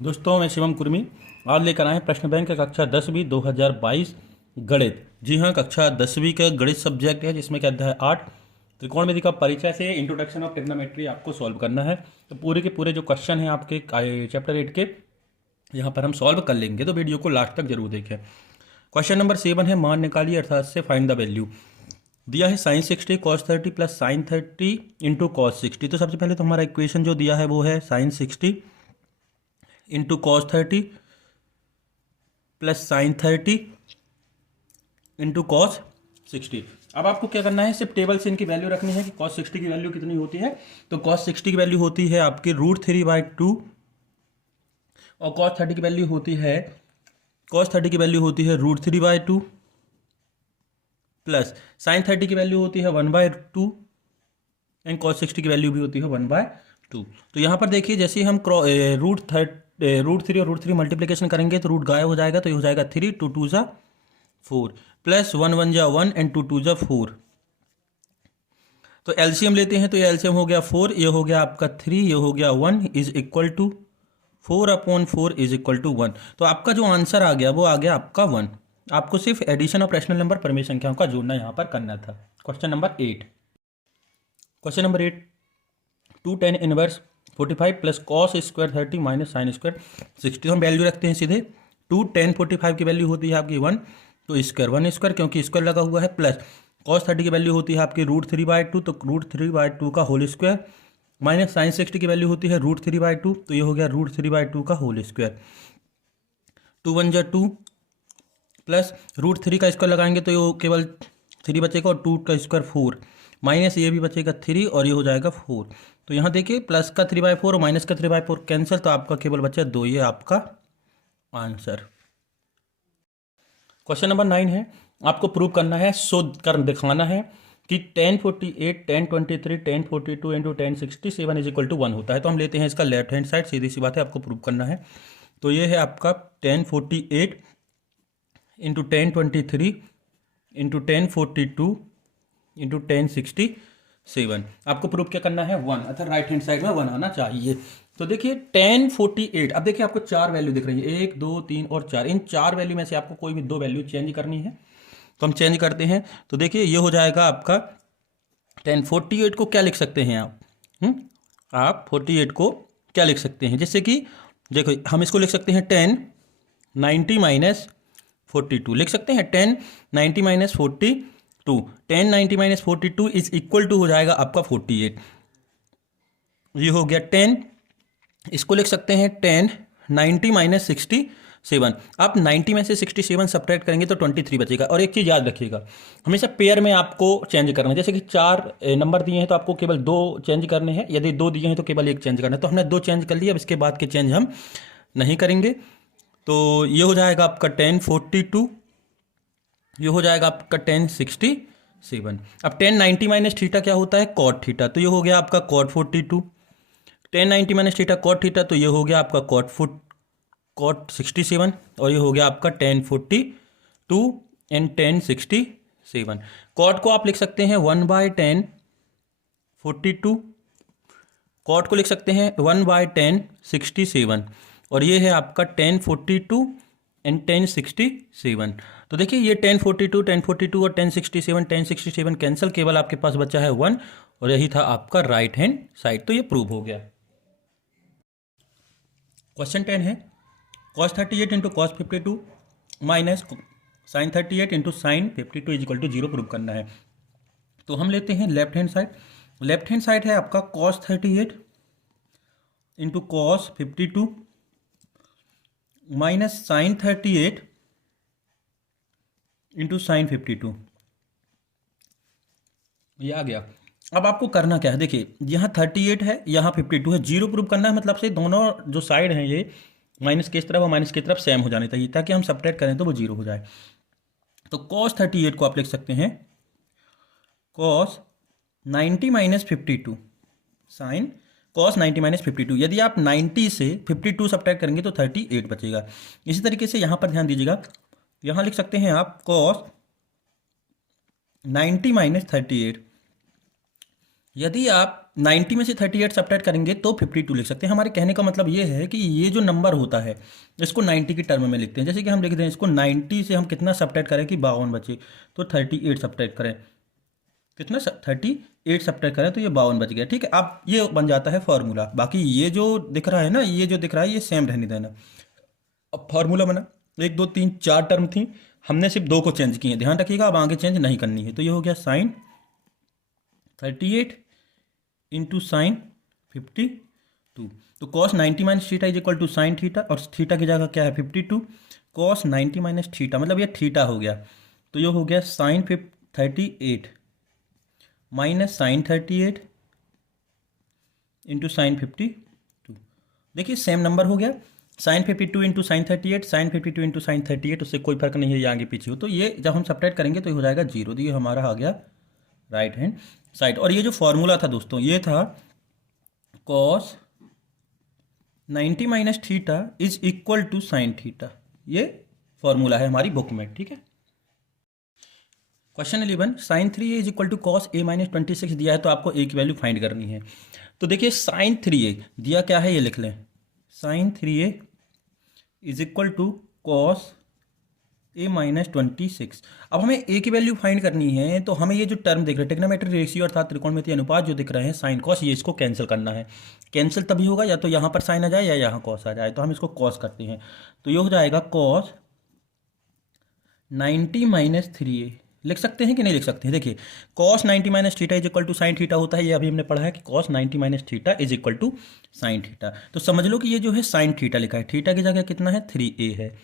दोस्तों मैं शिवम कुर्मी आज लेकर आए हैं प्रश्न बैंक का कक्षा 10वीं 2022 गणित। जी हाँ, कक्षा 10वीं का गणित सब्जेक्ट है जिसमें क्या अध्याय 8 त्रिकोणमिति का परिचय से इंट्रोडक्शन ऑफ ट्रिग्नोमेट्री आपको सॉल्व करना है। तो पूरे के पूरे जो क्वेश्चन हैं आपके चैप्टर 8 के यहाँ पर हम सॉल्व कर लेंगे, तो वीडियो को लास्ट तक जरूर देखें। क्वेश्चन नंबर 7 है मान निकालिए अर्थात से फाइंड द वैल्यू। दिया है sine 60 cos 30 plus sine 30 into cos 60। तो सबसे पहले तो हमारा इक्वेशन जो दिया है वो है sine 60 into cos 30 plus sine 30 into cos 60। अब आपको क्या करना है, सिर्फ टेबल से इनकी वैल्यू रखनी है कि कॉस 60 की वैल्यू कितनी होती है। तो कॉस 60 की वैल्यू होती है आपकी √3/2 और कॉस 30 की वैल्यू होती है √3/2 प्लस साइन 30 की वैल्यू होती है 1/2 एंड कॉस 60 की वैल्यू भी होती है 1/2। तो यहाँ पर देखिए जैसे ही हम √3 और √3 मल्टीप्लिकेशन करेंगे तो रूट गायब हो जाएगा, तो ये हो जाएगा 3 2 2 ज़ा 4 प्लस 1 1 ज़ा 1 एंड 2 2 ज़ा 4। तो एलसीएम लेते हैं तो ये एलसीएम हो गया 4, ये हो गया आपका 3, ये हो गया 1 is equal to 4/4 is equal to 1। तो आपका जो आंसर आ गया वो आ गया आपका 1। आपको सिर्फ एडिशन ऑफ रैशनल नंबर परमेय संख्याओं का जोड़ना यहाँ पर करना था। Question number 8 2 tan inverse 45 plus cos square 30 minus sine square 60। हम वैल्यू रखते हैं सीधे। 2 tan 45 की वैल्यू होती है आपकी 1, तो स्क्वायर 1 स्क्वायर क्योंकि स्क्वायर लगा हुआ है, प्लस कॉस 30 की वैल्यू होती है आपकी √3/2, तो √3/2 का होल स्क्वायर, माइनस साइन 60 की वैल्यू होती है √3/2, तो ये हो गया √3/2 का होल स्क्वायर। 2 1 ज़ा 2 प्लस √3 का स्क्वायर लगाएंगे तो ये केवल 3 बचेगा और 2 का स्क्वायर 4, माइनस ये भी बचेगा 3 और ये हो जाएगा 4। तो यहाँ देखिए प्लस का 3/4 और माइनस का 3/4 कैंसिल, तो आपका केवल बचा 2, ये आपका आंसर। क्वेश्चन नंबर 9 है आपको प्रूव करना है, शोध कर दिखाना है कि tan 48 tan 23 tan 42 into tan 67 is equal to 1 होता है। तो हम लेते हैं इसका लेफ्ट हैंड साइड, सीधी सी बात है आपको प्रूव करना है। तो ये है आपका tan 48 into tan 23 into tan 42 into tan 67। आपको प्रूफ क्या करना है 1, अर्थात राइट हैंड साइड में 1 आना चाहिए। तो देखिए tan 48, अब देखिए आपको 4 वैल्यू दिख रही है, 1 2 3 और 4। इन 4 वैल्यू में से आपको कोई भी 2 वैल्यू चेंज करनी है, तो हम चेंज करते हैं। तो देखिए ये हो जाएगा आपका tan 48 को क्या लिख सकते हैं आप, आप 48 को क्या लिख सकते हैं, जैसे कि देखो हम इसको लिख सकते हैं tan 90 माइनस 42 लिख सकते हैं, tan 90 minus 42, tan 90 minus 42 is equal to हो जाएगा आपका 48। ये हो गया 10, इसको लिख सकते हैं tan 90 माइनस 67। आप 90 में से 67 सब्ट्रैक्ट करेंगे तो 23 बचेगा। और एक चीज़ याद रखिएगा, हमेशा पेयर में आपको चेंज करना है। जैसे कि 4 नंबर दिए हैं तो आपको केवल 2 चेंज करने हैं, यदि 2 दिए हैं तो केवल 1 चेंज करना है। तो हमने 2 चेंज कर लिया, अब इसके बाद के चेंज हम नहीं करेंगे। तो ये हो जाएगा आपका tan 42, ये हो जाएगा आपका tan 67। अब tan 90 माइनस थीटा क्या होता है, cot थीटा, तो ये हो गया आपका cot 42। tan 90 minus theta cot theta, तो ये हो गया आपका cot 67 और ये हो गया आपका tan 42 एंड tan 67। cot को आप लिख सकते हैं 1/tan 42, cot को लिख सकते हैं 1/tan 67 और ये है आपका tan 42 एंड tan 67। तो देखिए ये tan 42 और tan 67 कैंसिल, केवल आपके पास बचा है 1 और यही था आपका राइट हैंड साइड। तो ये प्रूव हो गया। क्वेश्चन 10 है cos 38 into cos 52 minus sine 38 into sine 52 is equal to 0 prove करना है। तो हम लेते हैं left hand side. Left hand side है आपका cos 38 into cos 52 minus sine 38 into sine 52, ये आ गया। अब आपको करना क्या है, देखिए यहाँ 38 है, यहाँ 52 है, 0 प्रूव करना है। मतलब से दोनों जो साइड हैं ये माइनस की तरफ और माइनस की तरफ सेम हो जाने चाहिए, ताकि हम सब्ट्रैक्ट करें तो वो 0 हो जाए। तो cos 38 को आप लिख सकते हैं cos 90 minus 52 sine cos 90 minus 52। यदि आप 90 से 52 सब्ट्रैक्ट करेंगे तो 38 बचेगा। इसी तरीके से यहाँ पर ध्यान दीजिएगा, यहाँ लिख सकते हैं आप cos 90 माइनस 38 यदि आप 90 में से 38 सब्ट्रैक्ट करेंगे तो 52 लिख सकते हैं। हमारे कहने का मतलब ये है कि ये जो नंबर होता है इसको 90 की टर्म में लिखते हैं। जैसे कि हम लिखते हैं इसको 90 से हम कितना सब्ट्रैक्ट करें कि 52 बचे, तो 38 सब्ट्रैक्ट करें, कितना 38 सब्ट्रैक्ट करें तो ये 52 बच गया। ठीक है, अब ये बन जाता है फॉर्मूला। बाकी ये जो दिख रहा है ना, ये जो दिख रहा है ये सेम रहने देना। अब फार्मूला बना, 1 2 3 4 टर्म थी, हमने सिर्फ 2 को चेंज किए, ध्यान रखिएगा अब आगे चेंज नहीं करनी है। तो ये हो गया साइन 38 इंटू साइन 52। तो cos 90 minus theta is equal to sine theta, और थीटा की जगह क्या है 52, कॉस 90 माइनस थीटा मतलब ये थीटा हो गया। तो ये हो गया sine 38 minus sine 38 into sine 52। देखिए सेम नंबर हो गया, sine 52 into sine 38, sine 52 into sine 38, उससे कोई फर्क नहीं है ये आगे पीछे हो। तो ये जब हम सब्ट्रैक्ट करेंगे तो ये हो जाएगा 0। तो ये हमारा आ गया राइट हैंड साइड। और ये जो फॉर्मूला था दोस्तों ये था cos 90 minus theta is equal to sine theta, ये फॉर्मूला है हमारी बुक में। ठीक है, question 11, sine 3a is equal to cos a minus 26 दिया है, तो आपको a की वैल्यू फाइंड करनी है। तो देखिए साइन 3a दिया क्या है ये लिख लें, sine 3a is equal to cos a minus 26। अब हमें a की वैल्यू फाइंड करनी है, तो हमें ये जो टर्म दिख रहा है ट्रिग्नोमेट्रिक रेशियो अर्थात त्रिकोणमितीय अनुपात जो दिख रहे हैं साइन कॉस, ये इसको कैंसिल करना है। कैंसिल तभी होगा या तो यहाँ पर साइन आ जाए या यहाँ कॉस आ जाए, तो हम इसको कॉस करते हैं। तो ये हो जाएगा कॉस 90 माइनस 3a, लिख सकते हैं कि नहीं लिख सकते हैं। देखिए cos 90 minus theta is equal to sine theta होता है, ये अभी हमने पढ़ा है कि cos 90 minus theta is equal to sine theta. तो समझ लो कि ये जो है साइन थीटा लिखा है, थीटा की जगह कितना है 3a है।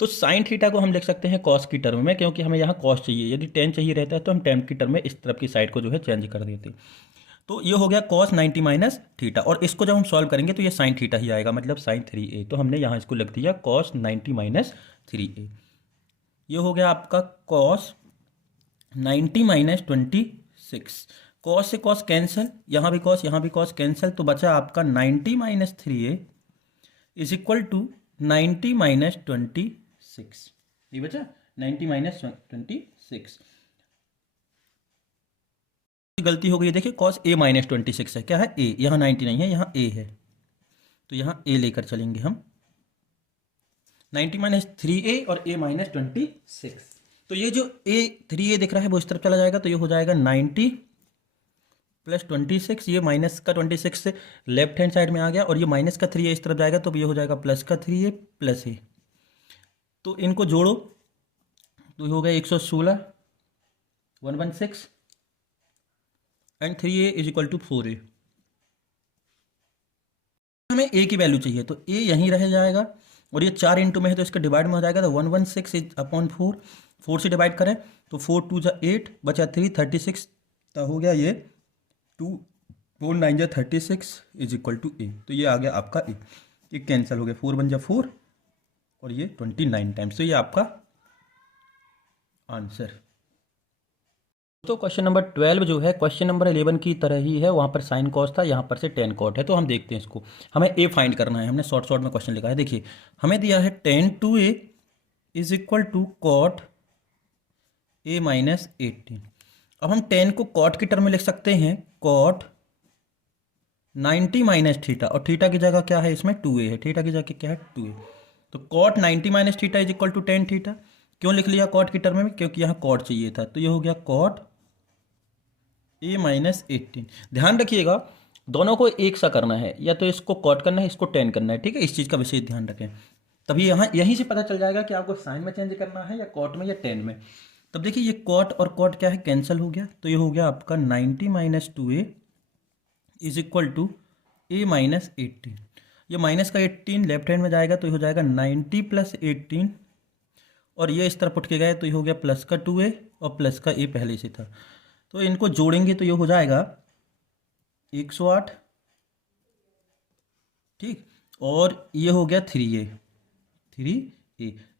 तो साइन थीटा को हम लिख सकते हैं कॉस की टर्म में, क्योंकि हमें यहाँ कॉस चाहिए। यदि टेन चाहिए रहता है तो हम टेन की टर्म में इस तरफ की साइड को जो है चेंज कर देते। तो ये हो गया कॉस 90 माइनस थीटा, और इसको जब हम सॉल्व करेंगे तो ये साइन थीटा ही आएगा, मतलब साइन 3a। तो हमने यहाँ इसको लिख दिया कॉस 90 माइनस 3a। ये हो गया आपका कॉस 90 माइनस 26। कॉस से कॉस कैंसिल, यहाँ भी कॉस यहाँ भी कॉस कैंसिल, तो बचा आपका 90 minus 3a is equal to 90 minus 26। ये बचा 90 माइनस 26। गलती हो गई, देखिए कॉस a माइनस 26 है, क्या है a, यहाँ 90 नहीं है यहाँ a है, तो यहाँ a लेकर चलेंगे हम, 90 माइनस 3a और a माइनस 26। तो ये जो a 3a दिख रहा है वो इस तरफ चला जाएगा, तो ये हो जाएगा 90 प्लस 26, ये माइनस का 26 से लेफ्ट हैंड साइड में आ गया, और ये माइनस का 3a इस तरफ जाएगा, तो ये हो जाएगा प्लस का 3a प्लस a। तो इनको जोड़ो तो ये हो गया 116 116 and 3a is equal to 4a। हमें a की वैल्यू चाहिए, तो a यहीं रह जाएगा, और ये 4 इंटू में है तो इसका डिवाइड में हो जाएगा, तो 116 इज अपॉन 4, 4 से डिवाइड करें तो 4 2 जा 8 बचा 3 36, तो हो गया ये 2 4 9 जा 36 इज इक्वल टू a। तो ये आ गया आपका a, ये कैंसिल हो गया, 4 1 जा 4 और ये 29 टाइम्स। तो ये आपका आंसर। तो क्वेश्चन नंबर 12 जो है क्वेश्चन नंबर 11 की तरह ही है, वहाँ पर साइन कॉस था, यहाँ पर से टेन कॉट है। तो हम देखते हैं इसको, हमें a फाइंड करना है, हमने शॉर्ट में क्वेश्चन लिखा है। देखिए हमें दिया है tan 2a is equal to cot a minus 18। अब हम tan को कॉट की टर्म में लिख सकते हैं, कॉट 90 माइनस थीटा, और थीटा की जगह क्या है इसमें 2a है, थीटा की जगह क्या है 2a। तो cot 90 minus theta is equal to tan theta. क्यों लिख लिया कॉट की टर्म में, क्योंकि यहाँ कॉट चाहिए था, तो ये हो गया कॉट a माइनस 18। ध्यान रखिएगा दोनों को एक सा करना है, या तो इसको कॉट करना है इसको टेन करना है, ठीक है, इस चीज़ का विशेष ध्यान रखें। तभी यहाँ यहीं से पता चल जाएगा कि आपको साइन में चेंज करना है या कॉट में या टेन में। तब देखिए ये कॉट और कॉट क्या है कैंसिल हो गया, तो ये हो गया आपका 90 minus 2a is equal to a minus 18। ये माइनस का 18 लेफ्ट हैंड में जाएगा, तो ये हो जाएगा 90 प्लस 18, और ये इस तरफ उठ के गए तो ये हो गया प्लस का 2a और प्लस का a पहले से था, तो इनको जोड़ेंगे तो ये हो जाएगा 108, ठीक, और ये हो गया 3a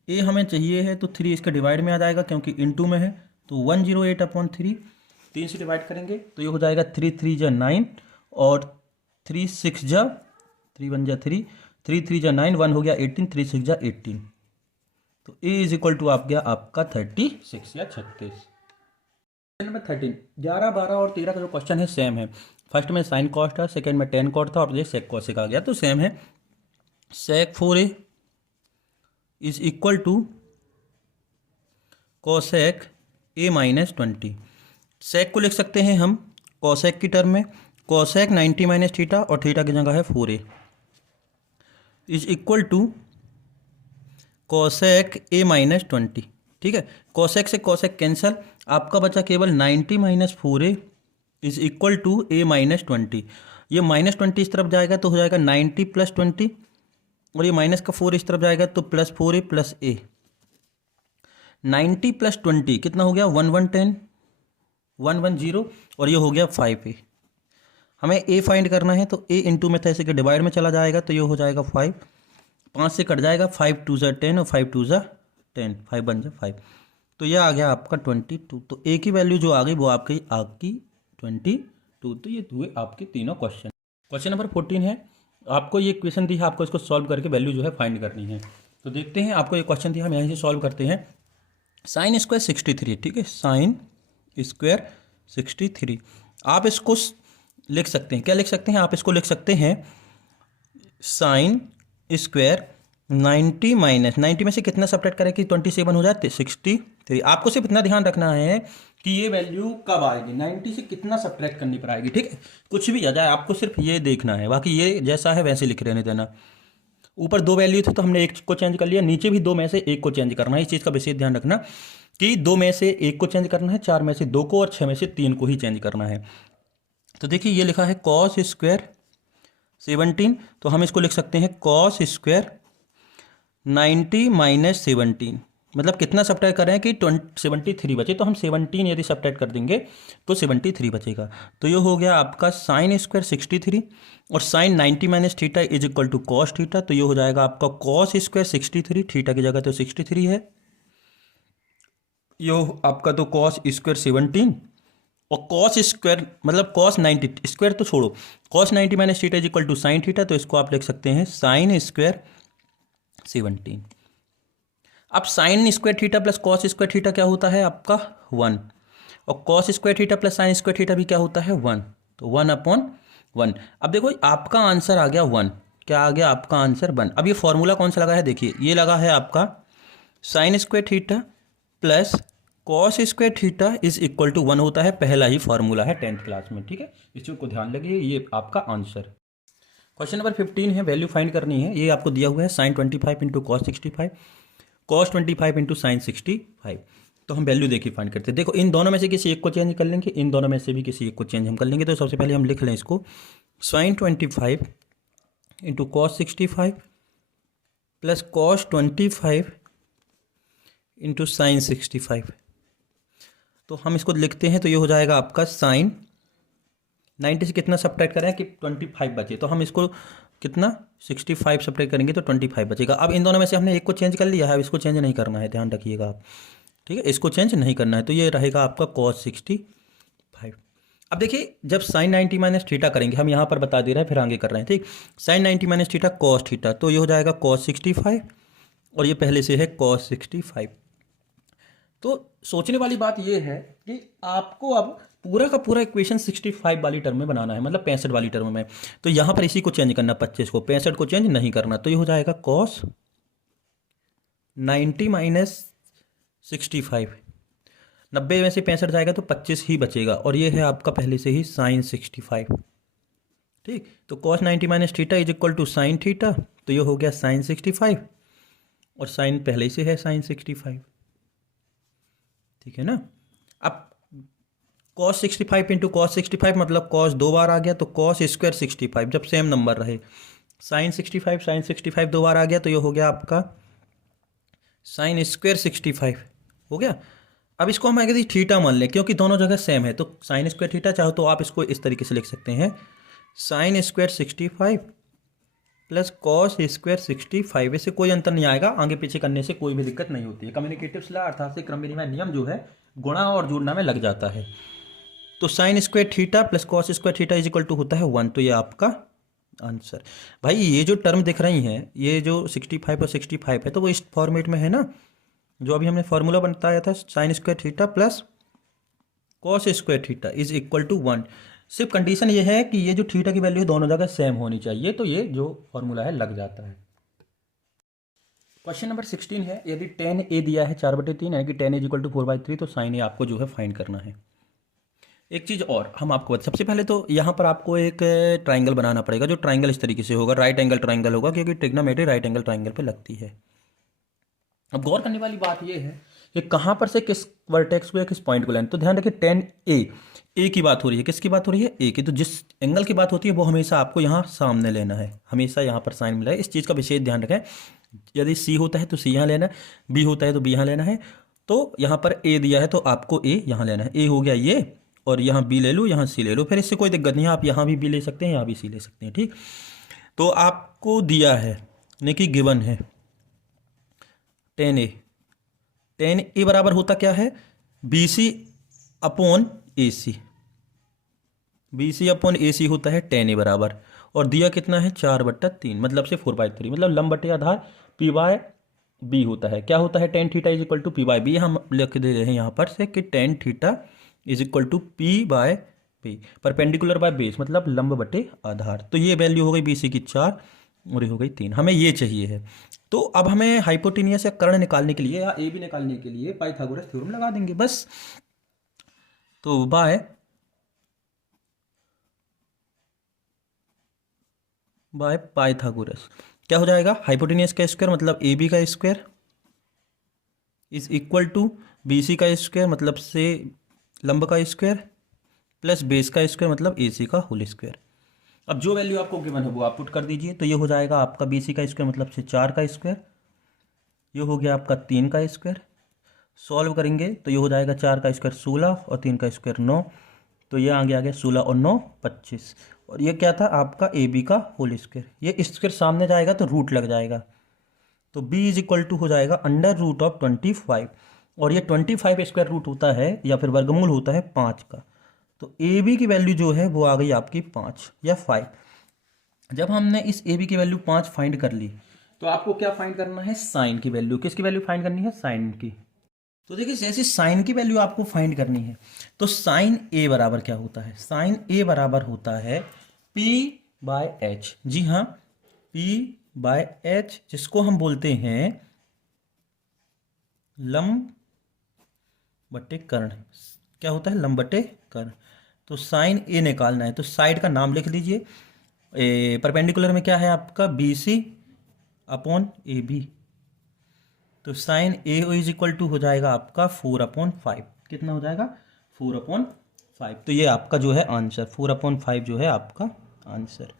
a हमें चाहिए है, तो 3 इसका डिवाइड में आ जाएगा क्योंकि इनटू में है, तो 108 अपॉन 3, 3 से डिवाइड करेंगे तो ये हो जाएगा 3 3 जा 9 और 3 6 जा 3 1 जा 3 3 3 जा 9 1 हो गया 18 3 6 जा 18। तो a इज इक्वल टू आप गया आपका 36 या 36। नंबर 13, 11 12 और 13 का जो क्वेश्चन है सेम है। फर्स्ट में साइन कॉस था, सेकेंड में टेन कॉट था और ये सेक कॉसेक आ गया, तो सेम है। Sec 4a is equal to cosec a minus 20। Sec को लिख सकते हैं हम कोसेक की टर्म में, कोसेक 90 माइनस थीटा और थीटा की जगह है 4a is equal to cosec a minus 20। ठीक है, कोसेक से कोसेक कैंसल, आपका बचा केवल 90 minus 4a is equal to a minus 20। ये माइनस 20 इस तरफ जाएगा तो हो जाएगा 90 प्लस 20, और ये माइनस का 4 इस तरफ जाएगा तो plus 4a plus a। 90 plus 20 कितना हो गया 1110, 110, और ये हो गया 5a। हमें a फाइंड करना है तो a इंटू में था ऐसे कि डिवाइड में चला जाएगा तो ये हो जाएगा 5, 5 से कट जाएगा, 5 2 ज़ा 10 और 5 2 ज़ा 10, 5 बन जाए 5, तो ये आ गया आपका 22। तो a की वैल्यू जो आ गई वो आपकी 22। तो ये हुए आपके तीनों क्वेश्चन। क्वेश्चन नंबर 14 है, आपको ये क्वेश्चन दी है, आपको इसको सॉल्व करके वैल्यू जो है फाइंड करनी है। तो देखते हैं, आपको ये क्वेश्चन दिया, हम यहीं से सॉल्व करते हैं। साइन स्क्वायर 63, ठीक है, साइन स्क्वायर 63। आप इसको लिख सकते हैं, क्या लिख सकते हैं, आप इसको लिख सकते हैं साइन स्क्वायर 90 माइनस 90 में से कितना सब्ट्रैक्ट करें कि 27 हो जाए 63। आपको सिर्फ इतना ध्यान रखना है कि ये वैल्यू कब आएगी, 90 से कितना सब्ट्रैक्ट करनी पड़ेगी। ठीक है, कुछ भी आ जाए आपको सिर्फ ये देखना है, बाकी ये जैसा है वैसे लिख रहने देना। ऊपर 2 वैल्यू थे तो हमने एक को चेंज कर लिया, नीचे भी 2 में से एक को चेंज करना है। इस चीज़ का विशेष ध्यान रखना कि 2 में से एक को चेंज करना है, 4 में से 2 को और 6 में से 3 को ही चेंज करना है। तो देखिए ये लिखा है कॉस स्क्वायर 17, तो हम इसको लिख सकते हैं कॉस स्क्वायर 90 माइनस 17, मतलब कितना सब्ट्रैक्ट कर रहे हैं कि 73 बचे, तो हम 17 यदि सब्ट्रैक्ट कर देंगे तो 73 बचेगा। तो ये हो गया आपका साइन स्क्वायर 63 और sine 90 minus theta is equal to cos theta, तो ये हो जाएगा आपका कॉस स्क्वायर 63, थीटा की जगह तो 63 है। ये आपका तो कॉस स्क्वायर 17 और कॉस स्क्वायर मतलब कॉस 90, स्क्वायर तो छोड़ो, cos 90 minus theta is equal to sine theta, तो इसको आप लिख सकते हैं साइन स्क्वायर 17। अब sign square theta plus cos square theta क्या होता है आपका 1, और cos square theta plus sign square theta भी क्या होता है 1, तो 1/1। अब देखो आपका आंसर आ गया 1, क्या आ गया आपका आंसर 1। अब ये फॉर्मूला कौन सा लगा है, देखिए ये लगा है आपका sine square theta plus cos square theta is equal to 1 होता है, पहला ही फॉर्मूला है 10th क्लास में। ठीक है, इस चीज़ को ध्यान लगे, ये आपका आंसर। क्वेश्चन नंबर 15 है, वैल्यू फाइंड करनी है। ये आपको दिया हुआ है sine 25 into cos 65, cos 25 into sine 65। तो हम वैल्यू देखिए फाइंड करते हैं। देखो इन दोनों में से किसी एक को चेंज कर लेंगे, इन दोनों में से भी किसी एक को चेंज हम कर लेंगे। तो सबसे पहले हम लिख लें इसको sine 25 into cos 65 plus cos 25 into sine 65। तो हम इसको लिखते हैं, तो ये हो जाएगा आपका साइन 90 से कितना सब्ट्रैक्ट करें कि 25 बचे, तो हम इसको कितना 65 सब्ट्रैक्ट करेंगे तो 25 बचेगा। अब इन दोनों में से हमने एक को चेंज कर लिया है, अब इसको चेंज नहीं करना है, ध्यान रखिएगा आप। ठीक है, इसको चेंज नहीं करना है, तो ये रहेगा आपका कॉस 65। अब देखिए जब साइन 90 माइनस थीटा करेंगे, हम यहाँ पर बता दे रहे हैं फिर आगे कर रहे हैं। ठीक, sine 90 minus theta cos theta, तो ये हो जाएगा कॉस 65 और ये पहले से है कॉस 65। तो सोचने वाली बात ये है कि आपको अब पूरा का पूरा इक्वेशन 65 वाली टर्म में बनाना है, मतलब 65 वाली टर्म में। तो यहाँ पर इसी को चेंज करना, 25 को, 65 को चेंज नहीं करना। तो ये हो जाएगा कॉस 90 माइनस 65, 90 में से 65 जाएगा तो 25 ही बचेगा, और ये है आपका पहले से ही साइन 65। ठीक, तो cos 90 minus theta is equal to sine theta, तो ये हो गया साइन 65 और साइन पहले से है साइन 65। ठीक है ना। अब कॉस 65 इंटू कॉस 65 मतलब कॉस 2 बार आ गया, तो कॉस स्क्वायर 65 जब सेम नंबर रहे, साइन 65 2 बार आ गया, तो ये हो गया आपका साइन स्क्वायर 65 हो गया। अब इसको हम अगर थीटा मान लें, क्योंकि दोनों जगह सेम है, तो साइन स्क्वायर थीटा चाहो तो आप इसको इस तरीके से लिख सकते हैं sine square 65 plus cos square 65। इससे कोई अंतर नहीं आएगा, आगे पीछे करने से कोई भी दिक्कत नहीं होती है। कम्युनिकेटिव ला अर्थात से क्रम विनिमय नियम जो है गुणा और जोड़ना में लग जाता है। तो sine square theta plus cos square theta is equal to होता है 1, तो ये आपका आंसर। भाई ये जो टर्म दिख रही हैं, ये जो 65 और 65 है, तो वो इस फॉर्मेट में है ना, जो अभी हमने फॉर्मूला बताया था, sine square theta plus cos square theta is equal to 1। सिर्फ कंडीशन ये है कि ये जो थीटा की वैल्यू है दोनों जगह सेम होनी चाहिए, तो ये जो फॉर्मूला है लग जाता है। क्वेश्चन नंबर 16 है, यदि tan a दिया है 4/3 यानी कि tan a इक्वल टू 4/3, तो sin a आपको जो है फाइंड करना है। एक चीज़ और हम आपको सबसे पहले तो यहाँ पर आपको एक ट्राइंगल बनाना पड़ेगा, जो ट्राइंगल इस तरीके से होगा, राइट एंगल ट्राइंगल होगा, क्योंकि ट्रिग्नोमेट्री राइट एंगल ट्राइंगल पे लगती है। अब गौर करने वाली बात यह है कि कहाँ पर से किस वर्टेक्स को या किस पॉइंट को लेना। तो ध्यान रखिए tan a की बात हो रही है, किसकी बात हो रही है, a की। तो जिस एंगल की बात होती है वो हमेशा आपको यहाँ सामने लेना है, हमेशा यहाँ पर साइन मिला है, इस चीज़ का विशेष ध्यान रखें। यदि c होता है तो c यहाँ लेना है, b होता है तो b यहाँ लेना है। तो यहाँ पर a दिया है तो आपको a यहाँ लेना है, a हो गया ये, और यहाँ b ले लो, यहाँ c ले लो, फिर इससे कोई दिक्कत नहीं है, आप यहाँ भी b ले सकते हैं, यहाँ भी c ले सकते हैं, ठीक। तो आपको दिया है यानी कि गिवन है tan a बराबर होता क्या है, BC upon AC, BC upon AC होता है tan a बराबर, और दिया कितना है 4/3, मतलब से 4/3, मतलब लंब बटे आधार P/B होता है। क्या होता है tan theta is equal to P/B, हम लिख दे रहे हैं यहाँ पर से कि tan theta is equal to P/B, perpendicular by base, मतलब लंब बटे आधार। तो ये वैल्यू हो गई BC की 4 और ये हो गई 3, हमें ये चाहिए है। तो अब हमें हाइपोटेनियस या कर्ण निकालने के लिए या ए बी निकालने के लिए पाइथागोरस थ्योरम लगा देंगे बस। तो बाय पाइथागोरस क्या हो जाएगा, हाइपोटेनियस का स्क्वायर मतलब ए बी का square is equal to BC का स्क्वायर मतलब से लंब का स्क्वायर प्लस बेस का स्क्वायर मतलब AC का होल स्क्वायर। अब जो वैल्यू आपको गिवन है वो आप पुट कर दीजिए, तो ये हो जाएगा आपका BC का स्क्वायर मतलब से 4 का स्क्वायर, ये हो गया आपका 3 का स्क्वायर। सॉल्व करेंगे तो ये हो जाएगा 4 का स्क्वायर 16 और 3 का स्क्वायर 9, तो ये आगे आ गया 16 और 9 25, और ये क्या था आपका AB का होल स्क्वायर। ये स्क्वायर सामने जाएगा तो रूट लग जाएगा, तो B इज इक्वल टू हो जाएगा √25, और ये 25 स्क्वायर रूट होता है या फिर वर्गमूल होता है 5 का। तो AB की वैल्यू जो है वो आ गई आपकी 5 या 5। जब हमने इस AB की वैल्यू 5 फाइंड कर ली, तो आपको क्या फाइंड करना है, साइन की वैल्यू। किसकी वैल्यू फाइंड करनी है, साइन की। तो देखिए जैसे साइन की वैल्यू आपको फाइंड करनी है, तो साइन A बराबर क्या होता है, साइन A बराबर होता है P/H। जी हाँ, P/H, जिसको हम बोलते हैं लंब बटे कर्ण। क्या होता है, लंब बटे कर्ण। तो साइन A निकालना है, तो साइड का नाम लिख लीजिए। परपेंडिकुलर में क्या है आपका BC अपॉन AB, तो sine A is equal to हो जाएगा आपका 4/5। कितना हो जाएगा, 4/5। तो ये आपका जो है आंसर, 4/5 जो है आपका आंसर।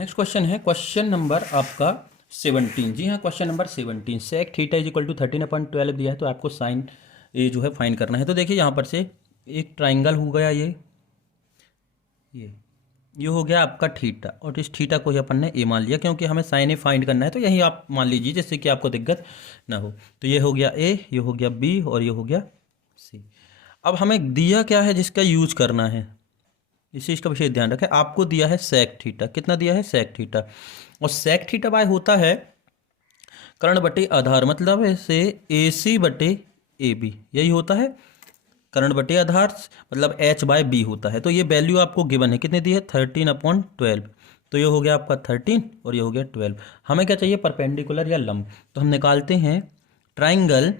नेक्स्ट क्वेश्चन है क्वेश्चन नंबर आपका 17। जी हाँ, question number 17, sec theta is equal to 13/12 दिया है, तो आपको साइन ए जो है फाइंड करना है। तो देखिए यहाँ पर से एक ट्राइंगल हो गया, ये हो गया आपका थीटा, और इस थीटा को ही अपन ने ए मान लिया, क्योंकि हमें साइन ए फाइंड करना है, तो यही आप मान लीजिए जिससे कि आपको दिक्कत ना हो। तो ये हो गया ए, ये हो गया बी, और ये हो गया सी। अब हमें दिया क्या है जिसका यूज करना है, इस चीज़ का विशेष ध्यान रखें। आपको दिया है सेक थीटा, कितना दिया है, सेक थीटा, और सेक थीटा बाय होता है कर्ण बटे आधार, मतलब इसे AC बटे AB, यही होता है कर्ण बटे आधार, मतलब H/B होता है। तो ये वैल्यू आपको गिवन है, कितने दी है, 13/12। तो ये हो गया आपका 13 और ये हो गया 12। हमें क्या चाहिए, परपेंडिकुलर या लंब। तो हम निकालते हैं ट्राइंगल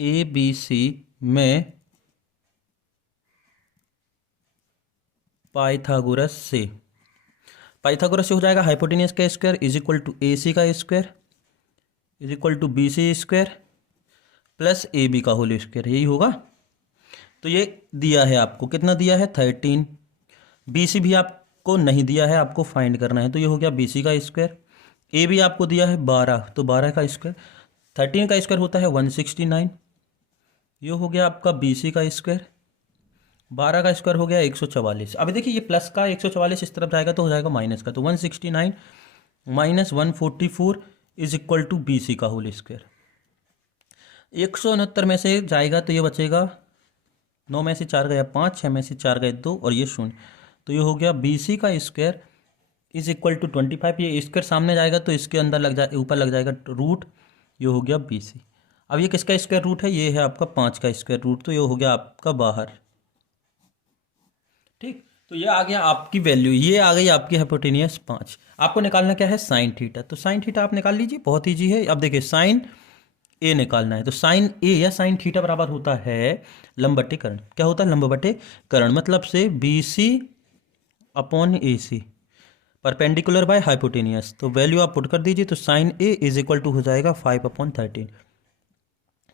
ABC में पाइथागोरस से हो जाएगा हाइपोटेनियस का square is equal to AC का square is equal to BC square plus AB का होल स्क्वायर, यही होगा। तो ये दिया है आपको, कितना दिया है, 13। BC भी आपको नहीं दिया है, आपको फाइंड करना है, तो ये हो गया BC का स्क्वायर। AB आपको दिया है 12, तो 12 का स्क्वायर, 13 का स्क्वायर होता है 169, ये हो गया आपका BC का स्क्वायर। 12 का स्क्वायर हो गया 144। अभी देखिए ये प्लस का 144 इस तरफ जाएगा तो हो जाएगा माइनस का, तो 169 minus 144 is equal to BC का होल स्क्वायर। 169 में से जाएगा तो ये बचेगा, 9 में से 4 गया 5, 6 में से 4 गए 2 और ये 0, तो ये हो गया BC का स्क्वायर इज इक्वल टू 25। ये स्क्वायर सामने जाएगा तो इसके अंदर लग जाए, ऊपर लग जाएगा रूट, ये हो गया BC। अब ये किसका स्क्वायर रूट है, ये है आपका 5 का स्क्वायर रूट, तो ये हो गया आपका बाहर, ठीक, तो ये आ गया आपकी वैल्यू, ये आ गई आपकी हाइपोटेनियस 5। आपको निकालना क्या है, साइन थीटा। तो साइन थीटा आप निकाल लीजिए, बहुत ईजी है। अब देखिए साइन ए निकालना है, तो साइन ए या साइन थीटा बराबर होता है लंब बटे कर्ण। क्या होता है, लंब बटे कर्ण, मतलब से B C upon A C perpendicular by hypotenuse. तो वैल्यू आप पुट कर दीजिए, तो sine A is equal to हो जाएगा 5/13,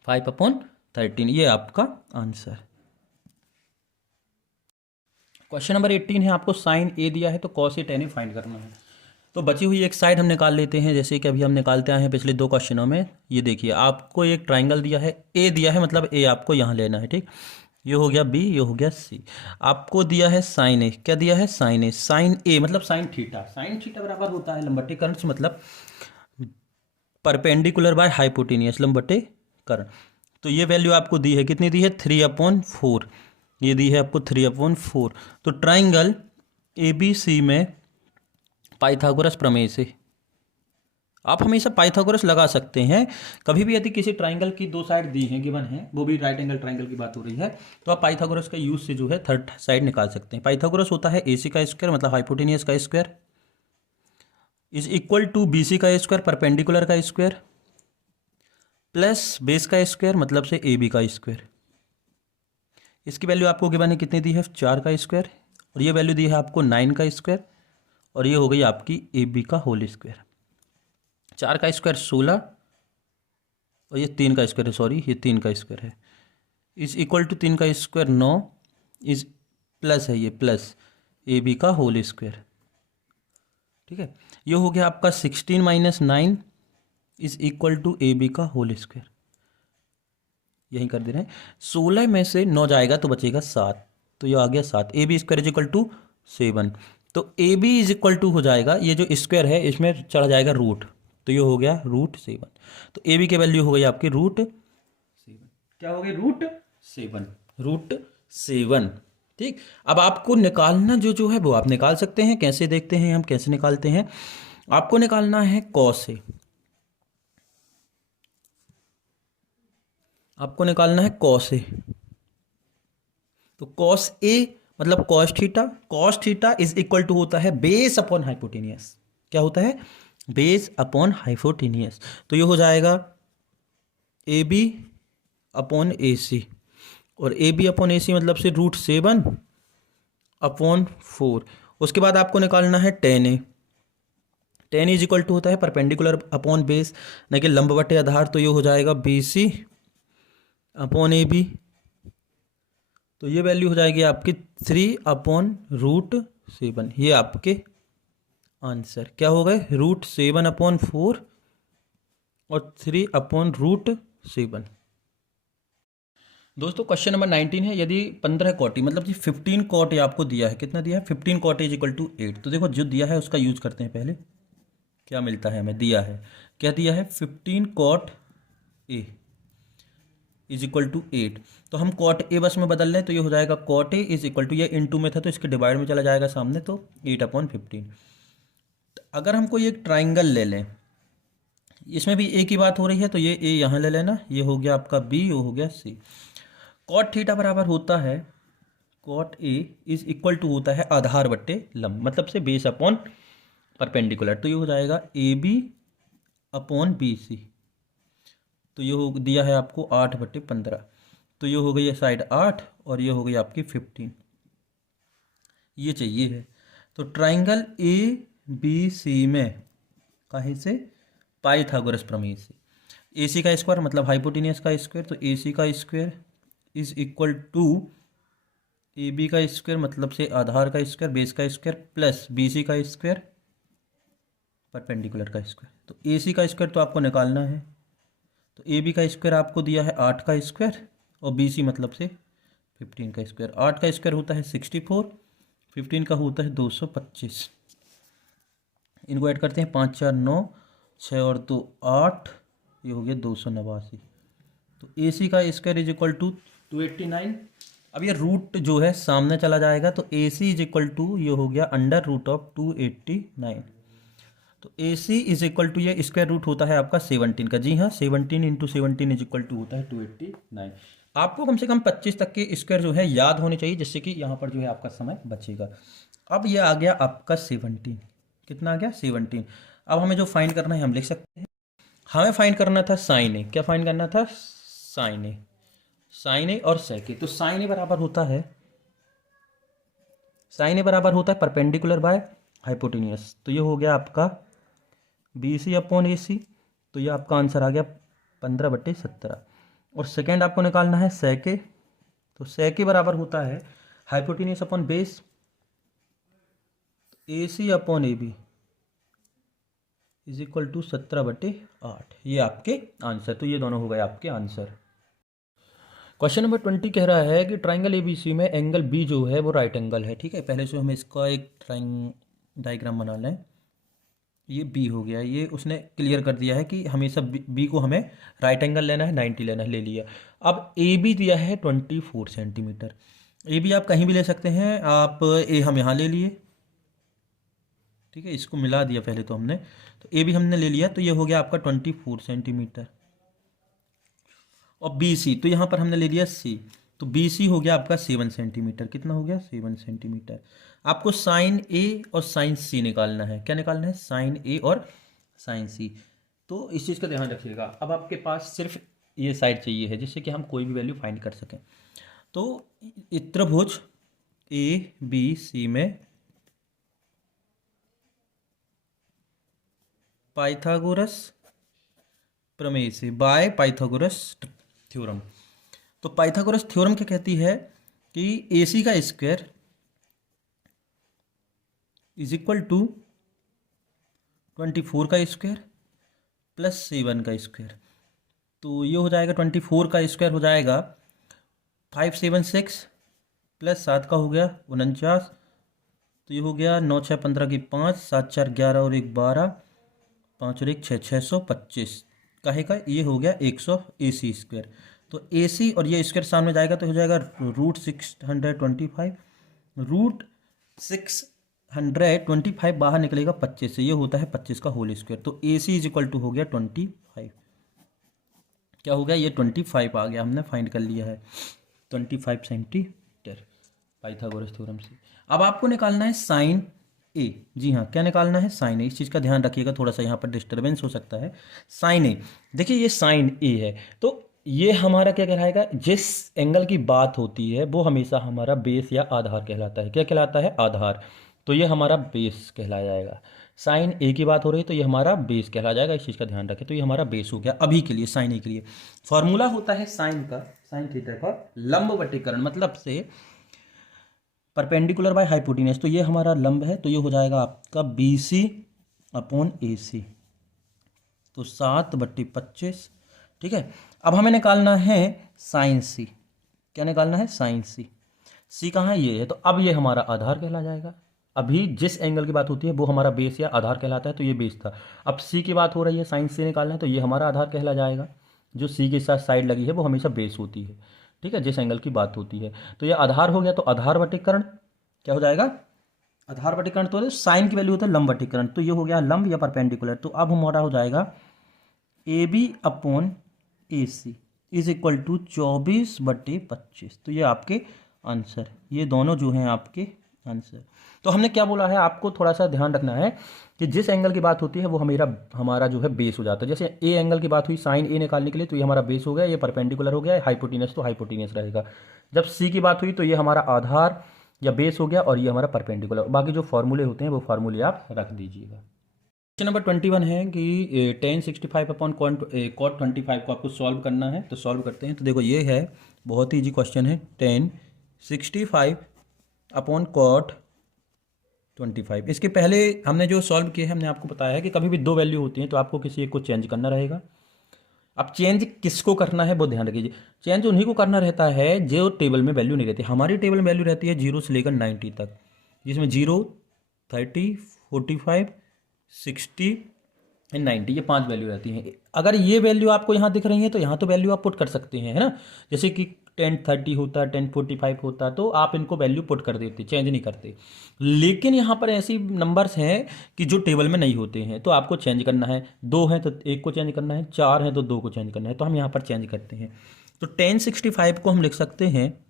5/13, ये आपका आंसर। क्वेश्चन नंबर 18 है, आपको साइन ए दिया है तो कॉस ए टेन ए फाइंड करना है। तो बची हुई एक साइड हम निकाल लेते हैं, जैसे कि अभी हम निकालते आए हैं पिछले 2 क्वेश्चनों में। ये देखिए आपको एक ट्राइंगल दिया है, ए दिया है, मतलब ए आपको यहाँ लेना है। ठीक, ये हो गया बी, ये हो गया सी। आपको दिया है साइन ए, क्या दिया है, साइन ए। साइन ए मतलब साइन थीटा, साइन थीटा बराबर होता है लंब बटे कर्ण से, मतलब परपेंडिकुलर बाय हाइपोटेनियस, लंब बटे कर्ण। तो ये वैल्यू आपको दी है, कितनी दी है, 3/4, ये दी है आपको 3/4। तो ट्राइंगल ए बी सी में पाइथागोरस प्रमेय से आप हमेशा पाइथागोरस लगा सकते हैं। कभी भी यदि किसी ट्राइंगल की 2 साइड दी हैं, गिवन है, वो भी राइट एंगल ट्राइंगल की बात हो रही है, तो आप पाइथागोरस का यूज से जो है थर्ड साइड निकाल सकते हैं। पाइथागोरस होता है ए सी का स्क्वायर मतलब हाइपोटेनियस का square is equal to B C का स्क्वायर परपेंडिकुलर का स्क्वायर प्लस बेस का स्क्वायर मतलब से ए बी का स्क्वायर। इसकी वैल्यू आपको गिवन है, कितनी दी है, 4 का स्क्वायर, और ये वैल्यू दी है आपको 9 का स्क्वायर, और ये हो गई आपकी ए बी का होल स्क्वायर। 4 का स्क्वायर 16, और ये 3 का स्क्वायर है, सॉरी ये 3 का स्क्वायर है, इज इक्वल टू 3 का स्क्वायर 9, इज प्लस है ये प्लस ए बी का होल स्क्वायर। ठीक है, ये हो गया आपका 16 - 9 is equal to A B का होल स्क्वायर। यही कर दे रहे हैं, 16 में से 9 जाएगा तो बचेगा 7, तो ये आ गया 7। A B square is equal to 7, तो A B is equal to हो जाएगा, ये जो स्क्वायर है इसमें चढ़ा जाएगा रूट, तो ये हो गया √7। तो ए बी की वैल्यू हो गई आपकी √7। क्या हो गई, √7। ठीक, अब आपको निकालना जो है वो आप निकाल सकते हैं। कैसे देखते हैं हम, कैसे निकालते हैं, आपको निकालना है कॉस ए, आपको निकालना है कॉस ए। तो कॉस ए मतलब cos theta, cos theta is equal to होता है बेस अपॉन हाइपोटेनियस। क्या होता है, बेस अपॉन हाइपोटेनियस। तो ये हो जाएगा ए बी अपॉन ए सी, और ए बी अपॉन ए सी मतलब से √7/4। उसके बाद आपको निकालना है tan A. Tan is equal to होता है परपेंडिकुलर अपॉन बेस, न कि लंब बटे आधार, तो ये हो जाएगा B C upon A B. तो ये वैल्यू हो जाएगी आपकी 3/√7। ये आपके आंसर क्या हो गए, √7/4 और 3/√7। दोस्तों क्वेश्चन नंबर 19 है, यदि 15 कोटि मतलब जी 15 कॉट ए आपको दिया है, कितना दिया है, 15 कॉट इज इक्वल टू 8। तो देखो जो दिया है उसका यूज करते हैं पहले, क्या मिलता है हमें, दिया है, क्या दिया है, 15 cot A is equal to 8। तो हम कॉट ए बस में बदल लें, तो ये हो जाएगा cot A is equal to, ये इनटू में था तो इसके डिवाइड में चला जाएगा सामने, तो 8/15। अगर हम कोई एक ट्राइंगल ले लें, इसमें भी ए की बात हो रही है, तो ये ए यहाँ ले लेना, ये हो गया आपका बी, ये हो गया सी। कॉट थीटा बराबर होता है, cot A is equal to होता है आधार बट्टे लंब, मतलब से बेस अपॉन परपेंडिकुलर। तो ये हो जाएगा A B upon B C, तो ये हो दिया है आपको 8/15, तो ये हो गई है साइड 8, और ये हो गई आपकी 15, ये चाहिए है। तो ट्राइंगल ए बी सी में कहीं से, पाइथागोरस प्रमेय से, ए सी का स्क्वायर मतलब हाइपोटेनियस का स्क्वायर, तो ए सी का square is equal to A B का स्क्वायर मतलब से आधार का स्क्वायर बेस का स्क्वायर प्लस बी सी का स्क्वायर परपेंडिकुलर का स्क्वायर। तो ए सी का स्क्वायर तो आपको निकालना है, तो ए बी का स्क्वायर आपको दिया है 8 का स्क्वायर, और बी सी मतलब से 15 का स्क्वायर। 8 का स्क्वायर होता है 64, 15 का होता है 225। इनको ऐड करते हैं, 5 4 9, 6 और 2 8, ये हो गया 289। तो ए सी का स्क्वायर इज इक्वल टू 289। अब ये रूट जो है सामने चला जाएगा, तो A C is equal to, ये हो गया √289। तो A C is equal to, ये स्क्वायर रूट होता है आपका 17 का, जी हाँ 17 × 17 इज इक्वल टू होता है 289। आपको कम से कम 25 तक के स्क्वायर जो है याद होने चाहिए, जिससे कि यहाँ पर जो है आपका समय बचेगा। अब ये आ गया आपका 17, कितना आ गया 17। अब हमें जो फाइंड करना है हम लिख सकते हैं। हमें फाइंड करना था साइन ए, क्या फाइंड करना था, साइन ए, साइन ए और सेक ए। तो साइन ए बराबर होता है, साइन ए बराबर होता है परपेंडिकुलर बाय हाइपोटेनियस। तो ये हो गया आपका बी सी अपॉन ए सी। तो ये आपका आंसर आ गया 15/17। और सेकेंड आपको निकालना है सेक ए। तो सेक ए बराबर होता है hypotenuse upon base, A C upon A B is equal to 17/8। ये आपके आंसर, तो ये दोनों हो गए आपके आंसर। क्वेश्चन नंबर 20 कह रहा है कि ट्राइंगल एबीसी में एंगल बी जो है वो राइट एंगल है। ठीक है, पहले से हमें इसका एक डायग्राम बना लें। ये बी हो गया, ये उसने क्लियर कर दिया है कि हमेशा बी को हमें राइट एंगल लेना है, 90 लेना है, ले लिया। अब ए बी दिया है 24 सेंटीमीटर। ए बी आप कहीं भी ले सकते हैं, आप ए हम यहाँ ले लिए, ठीक है, इसको मिला दिया पहले तो हमने, तो ए भी हमने ले लिया। तो ये हो गया आपका 24 सेंटीमीटर। और बी सी, तो यहाँ पर हमने ले लिया सी, तो बी सी हो गया आपका 7 सेंटीमीटर। कितना हो गया 7 सेंटीमीटर। आपको साइन ए और साइन सी निकालना है। क्या निकालना है, साइन ए और साइन सी। तो इस चीज़ का ध्यान रखिएगा। अब आपके पास सिर्फ ये साइड चाहिए है, जिससे कि हम कोई भी वैल्यू फाइंड कर सकें। तो त्रिभुज ए बी सी में पाइथागोरस प्रमेय से, बाय पाइथागोरस थ्योरम। तो पाइथागोरस थ्योरम क्या कहती है कि ए सी का स्क्वायर इज इक्वल टू 24 का स्क्वायर प्लस 7 का स्क्वायर। तो ये हो जाएगा 24 का स्क्वायर हो जाएगा 576 प्लस 7 का हो गया 49। तो ये हो गया 9 6 15 की 5, 7 4 11 और 1 12, 5 और 1 6, 625 काहे का, ये हो गया 100 ए सी स्क्वायर। तो ए सी और ये स्क्वायर सामने जाएगा तो हो जाएगा √625, √625 बाहर निकलेगा 25 से, ये होता है 25 का होल स्क्वायर। तो A C is equal to हो गया 25। क्या हो गया, ये 25 आ गया, हमने फाइंड कर लिया है 25 सेंटीमीटर पाइथागोरस थ्योरम से। अब आपको निकालना है साइन ए। जी हाँ, क्या निकालना है, साइन ए। इस चीज़ का ध्यान रखिएगा, थोड़ा सा यहाँ पर डिस्टर्बेंस हो सकता है। साइन ए, देखिए ये साइन ए है, तो ये हमारा क्या कहलाएगा, जिस एंगल की बात होती है वो हमेशा हमारा बेस या आधार कहलाता है। क्या कहलाता है, आधार। तो ये हमारा बेस कहलाया जाएगा। साइन ए की बात हो रही है तो ये हमारा बेस कहला जाएगा, इस चीज़ का ध्यान रखें। तो ये हमारा बेस हो गया अभी के लिए, साइन ए के लिए। फॉर्मूला होता है साइन का, साइन थीटा का लंब बटीकरण, मतलब से परपेंडिकुलर बाय हाइपोटेन्यूज। तो ये हमारा लंब है, तो ये हो जाएगा आपका बी सी अपॉन ए सी, तो 7/25। ठीक है, अब हमें निकालना है साइन सी। क्या निकालना है, साइन सी। सी कहाँ है, ये है, तो अब ये हमारा आधार कहला जाएगा। अभी जिस एंगल की बात होती है वो हमारा बेस या आधार कहलाता है, तो ये बेस था। अब सी की बात हो रही है, साइन सी निकालना है, तो ये हमारा आधार कहला जाएगा। जो सी के साथ साइड लगी है वो हमेशा बेस होती है, ठीक है, जिस एंगल की बात होती है। तो ये आधार हो गया, तो आधार बटीकरण क्या हो जाएगा, आधार बटीकरण तो साइन की वैल्यू होता है लंब बटीकरण, तो ये हो गया लंब या परपेंडिकुलर। तो अब हमारा हो जाएगा A B upon A C is equal to 24/25। तो ये आपके आंसर, ये दोनों जो हैं आपके आंसर। तो हमने क्या बोला है, आपको थोड़ा सा ध्यान रखना है कि जिस एंगल की बात होती है वो हमारा जो है बेस हो जाता है। जैसे ए एंगल की बात हुई साइन ए निकालने के लिए, तो ये हमारा बेस हो गया, ये परपेंडिकुलर हो गया, हाइपोटेन्यूज तो हाइपोटेन्यूज रहेगा। जब सी की बात हुई तो ये हमारा आधार या बेस हो गया, और ये हमारा परपेंडिकुलर। बाकी जो फॉर्मूले होते हैं वो फॉर्मूले आप रख दीजिएगा। क्वेश्चन नंबर 21 है कि tan 65 अपॉन cot 25 को आपको सॉल्व करना है। तो सॉल्व करते हैं। तो देखो ये है, बहुत ही ईजी क्वेश्चन है। tan 65 upon cot 25। इसके पहले हमने जो सॉल्व किया है, हमने आपको बताया है कि कभी भी दो वैल्यू होती हैं तो आपको किसी एक को चेंज करना रहेगा। अब चेंज किसको करना है वो ध्यान रखिए। चेंज उन्हीं को करना रहता है जो टेबल में वैल्यू नहीं रहती। हमारी टेबल में वैल्यू रहती है 0 से लेकर 90 तक, जिसमें 0, 30, 45, 60 एंड 90, ये 5 वैल्यू रहती हैं। अगर ये वैल्यू आपको यहाँ दिख रही है तो यहाँ तो वैल्यू आप पुट कर सकते हैं, है ना। जैसे कि 1030 होता है, 1045 होता है, तो आप इनको वैल्यू पुट कर देते, चेंज नहीं करते। लेकिन यहाँ पर ऐसी नंबर्स हैं कि जो टेबल में नहीं होते हैं, तो आपको चेंज करना है। 2 हैं तो 1 को चेंज करना है, 4 हैं तो 2 को चेंज करना है, तो हम यहाँ पर चेंज करते हैं। तो टेन 65 को हम लिख सकते हैं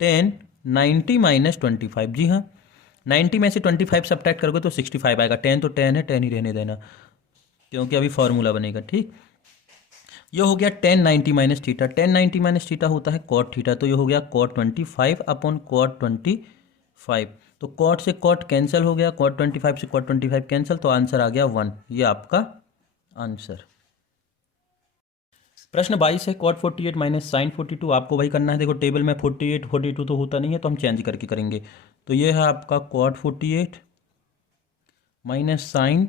टेन 90 माइनस 25। जी हाँ, 90 में से 25 सब्ट्रैक्ट करोगे तो 65 आएगा। टेन तो टेन है, टेन ही रहने देना क्योंकि अभी फॉर्मूला बनेगा। ठीक, ये हो गया ten 90 minus theta. Ten 90 minus theta होता है कॉट थीटा, तो ये हो गया कॉट 25 अपॉन कॉट 25। तो कॉट से कॉट कैंसिल हो गया, कॉट 25 से कॉट 25 कैंसिल, तो आंसर आ गया 1। ये आपका आंसर। प्रश्न 22 है कॉट 48 माइनस साइन 42। आपको वही करना है। देखो टेबल में 48 42 तो होता नहीं है, तो हम चेंज करके करेंगे। तो ये है आपका कॉट 48 माइनस साइन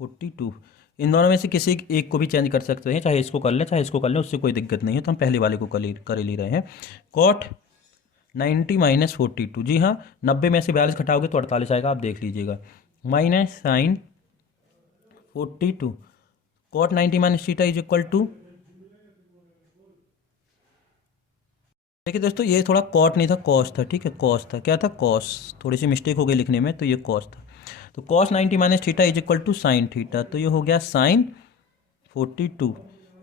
42। इन दोनों में से किसी एक को भी चेंज कर सकते हैं, चाहे इसको कर लें चाहे इसको कर लें, उससे कोई दिक्कत नहीं है। तो हम पहले वाले को कर ले रहे हैं। Cot 90 minus 42। जी हाँ, 90 में से 42 घटाओगे तो 48 आएगा, आप देख लीजिएगा। Minus sine 42 cot 90 minus theta is equal to, देखिए दोस्तों ये थोड़ा कॉट नहीं था कॉस था। ठीक है, कॉस था। क्या था? कॉस। थोड़ी सी मिस्टेक हो गई लिखने में, तो ये कॉस था। तो cos 90 minus theta is equal to sine theta, तो ये हो गया sine 42।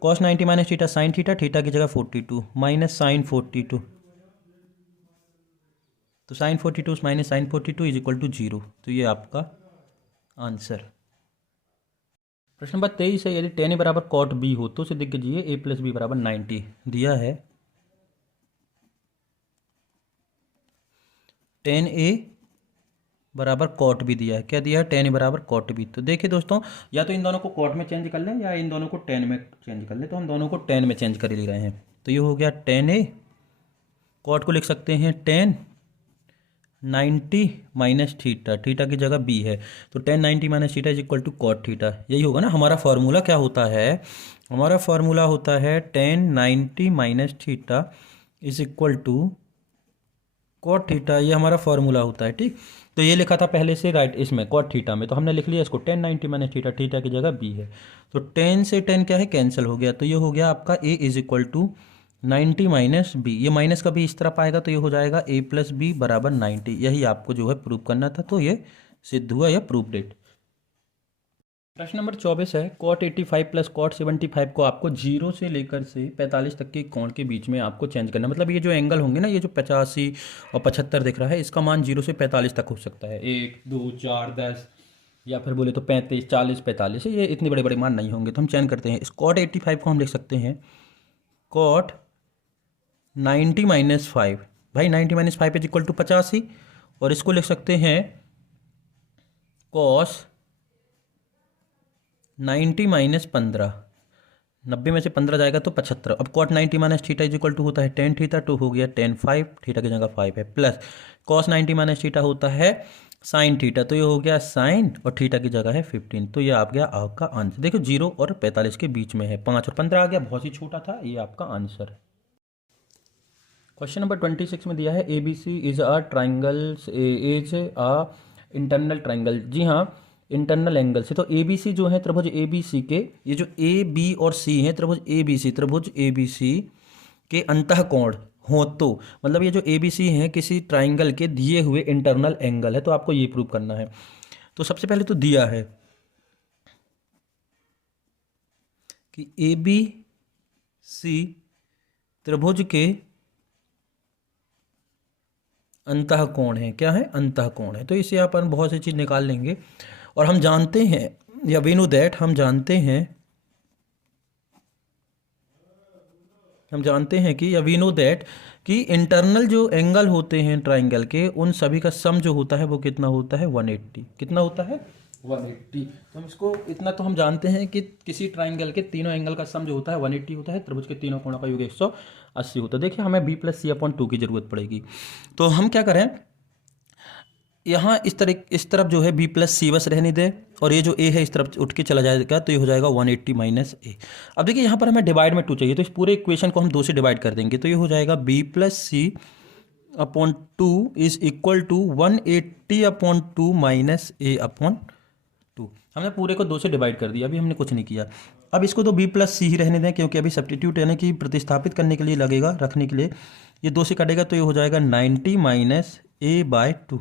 Cos 90 minus theta sine theta, theta की जगह 42 माइनस साइन 42। तो sine 42 minus sine 42 is equal to 0। तो ये आपका आंसर। प्रश्न नंबर 23 है यदि टेन ए बराबर कॉट बी हो तो उसे दिख कीजिए ए प्लस बी बराबर 90 दिया है। टेन ए बराबर कॉट बी दिया है। क्या दिया है? टेन ए बराबर कॉट बी। तो देखिए दोस्तों, या तो इन दोनों को कॉट में चेंज कर लें या इन दोनों को टेन में चेंज कर लें। तो हम दोनों को टेन में चेंज कर ले रहे हैं। तो ये हो गया टेन ए, कॉट को लिख सकते हैं टेन 90 माइनस थीटा, थीटा की जगह बी है। तो tan 90 minus theta is equal to cot theta. यही होगा ना हमारा फॉर्मूला। क्या होता है? हमारा फॉर्मूला होता है tan 90 minus theta is equal to cot theta. ये हमारा फॉर्मूला होता है। ठीक, तो ये लिखा था पहले से राइट इसमें कॉट थीटा में, तो हमने लिख लिया इसको टेन 90 माइनस थीटा, थीटा की जगह बी है। तो टेन से टेन क्या है? कैंसिल हो गया। तो ये हो गया आपका A is equal to 90 minus B. ये माइनस का भी इस तरफ आएगा तो ये हो जाएगा ए प्लस बी बराबर 90। यही आपको जो है प्रूव करना था, तो ये सिद्ध हुआ या प्रूव डेट। प्रश्न नंबर 24 है कॉट 85 प्लस कॉट 75 को आपको 0 से लेकर से 45 तक के कोण के बीच में आपको चेंज करना। मतलब ये जो एंगल होंगे ना, ये जो 85 और 75 दिख रहा है, इसका मान 0 से 45 तक हो सकता है। 1 2 4 10 या फिर बोले तो 35 40 45। ये इतने बड़े बड़े मान नहीं होंगे, तो हम चेंज करते हैं। इस कॉट 85 को हम लिख सकते हैं कॉट 90 माइनस 5। भाई 90 माइनस 5 इज इक्वल टू 85। और इसको लिख सकते हैं कॉस 90 माइनस 15। 90 में से 15 जाएगा तो 75। अब cot 90 minus theta is equal to होता है टेन थीटा, टू हो गया टेन 5, थीटा की जगह 5 है, प्लस कॉस 90 माइनस थीटा होता है साइन थीटा, तो ये हो गया साइन और थीटा की जगह है 15। तो ये आ गया आपका आंसर। देखो 0 और 45 के बीच में है, 5 और 15 आ गया, बहुत ही छोटा था। ये आपका आंसर है। क्वेश्चन नंबर 26 में दिया है A B C is a triangles is a internal triangle. जी हाँ, इंटरनल एंगल से। तो ए बी सी जो है त्रिभुज ए बी सी के, ये जो ए बी और सी है त्रिभुज ए बी सी, त्रिभुज ए बी सी के अंतः कोण हो, तो मतलब ये जो ए बी सी है किसी ट्राइंगल के दिए हुए इंटरनल एंगल है। तो आपको ये प्रूव करना है। तो सबसे पहले तो दिया है कि ए बी सी त्रिभुज के अंतः कोण है। क्या है? अंतः कोण है। तो इससे अपन बहुत सी चीज़ निकाल लेंगे। और हम जानते हैं या वी नो दैट, हम जानते हैं कि या वी नो दैट कि इंटरनल जो एंगल होते हैं ट्राइंगल के, उन सभी का सम जो होता है वो कितना होता है? 180। कितना होता है? 180। तो हम इसको इतना तो हम जानते हैं कि किसी ट्राइंगल के तीनों एंगल का सम जो होता है 180 होता है। त्रिभुज के तीनों कोणों का योग 180 होता है। देखिए हमें b प्लस c/2 की जरूरत पड़ेगी। तो हम क्या करें, यहाँ इस तरफ जो है b प्लस सी बस रहने दें, और ये जो a है इस तरफ उठ के चला जाएगा, तो ये हो जाएगा 180 माइनस ए। अब देखिए यहाँ पर हमें डिवाइड में 2 चाहिए, तो इस पूरे इक्वेशन को हम 2 से डिवाइड कर देंगे। तो ये हो जाएगा b plus c/2 is equal to 180/2 minus a/2। हमने पूरे को 2 से डिवाइड कर दिया, अभी हमने कुछ नहीं किया। अब इसको तो b प्लस सी ही रहने दें, क्योंकि अभी सब्स्टिट्यूट यानी कि प्रतिस्थापित करने के लिए लगेगा, रखने के लिए। ये 2 से कटेगा तो ये हो जाएगा 90 माइनस a/2।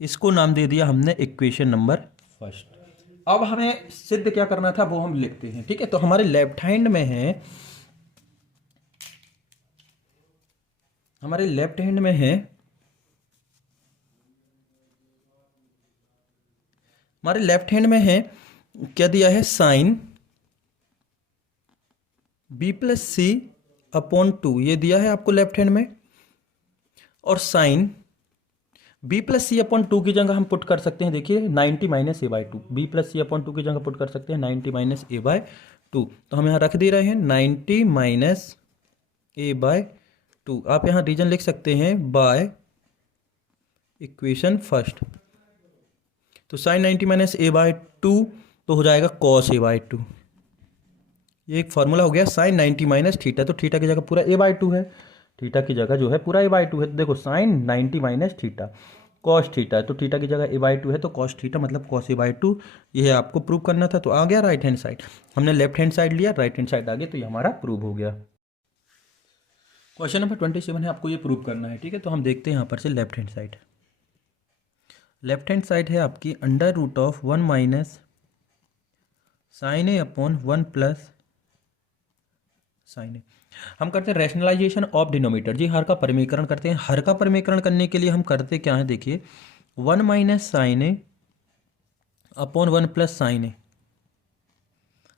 इसको नाम दे दिया हमने इक्वेशन नंबर फर्स्ट। अब हमें सिद्ध क्या करना था वो हम लिखते हैं। ठीक है, तो हमारे लेफ्ट हैंड में है हमारे लेफ्ट हैंड में है, हमारे लेफ्ट हैंड में है क्या दिया है, sine B plus C upon 2 ये दिया है आपको लेफ्ट हैंड में, और sine B plus C upon 2 की जगह हम पुट कर सकते हैं, देखिए 90 minus A by two, B plus C upon 2 की जगह पुट कर सकते हैं 90 माइनस ए बाय 2। तो हम यहाँ रख दे रहे हैं 90 माइनस ए बाय 2। आप यहाँ रीजन लिख सकते हैं बाय इक्वेशन फर्स्ट। तो साइन 90 माइनस ए बाय 2 तो हो जाएगा कॉस ए बाय 2। ये एक फॉर्मूला हो गया साइन 90 माइनस थीटा। तो थीटा की जगह पूरा ए बाय 2 है, थीटा की जगह जो है पूरा ए बाय 2 है। तो देखो sine 90 minus theta cos theta है, तो थीटा की जगह ए बाय 2 है, तो कॉस थीटा मतलब कॉस ए बाय 2। ये आपको प्रूव करना था। तो आ गया राइट हैंड साइड, हमने लेफ्ट हैंड साइड लिया, राइट हैंड साइड आ गया, तो ये हमारा प्रूव हो गया। क्वेश्चन नंबर 27 है, आपको ये प्रूव करना है, ठीक है। तो हम देखते हैं यहाँ पर से left hand side. Left hand side है आपकी under root of 1 minus sine A upon 1 plus sine A. हम करते हैं रैशनलाइजेशन ऑफ डिनोमीटर, जी हर का परिमीकरण करते हैं। हर का परिमीकरण करने के लिए हम करते क्या है, देखिए 1 minus sine A upon 1 plus sine ए।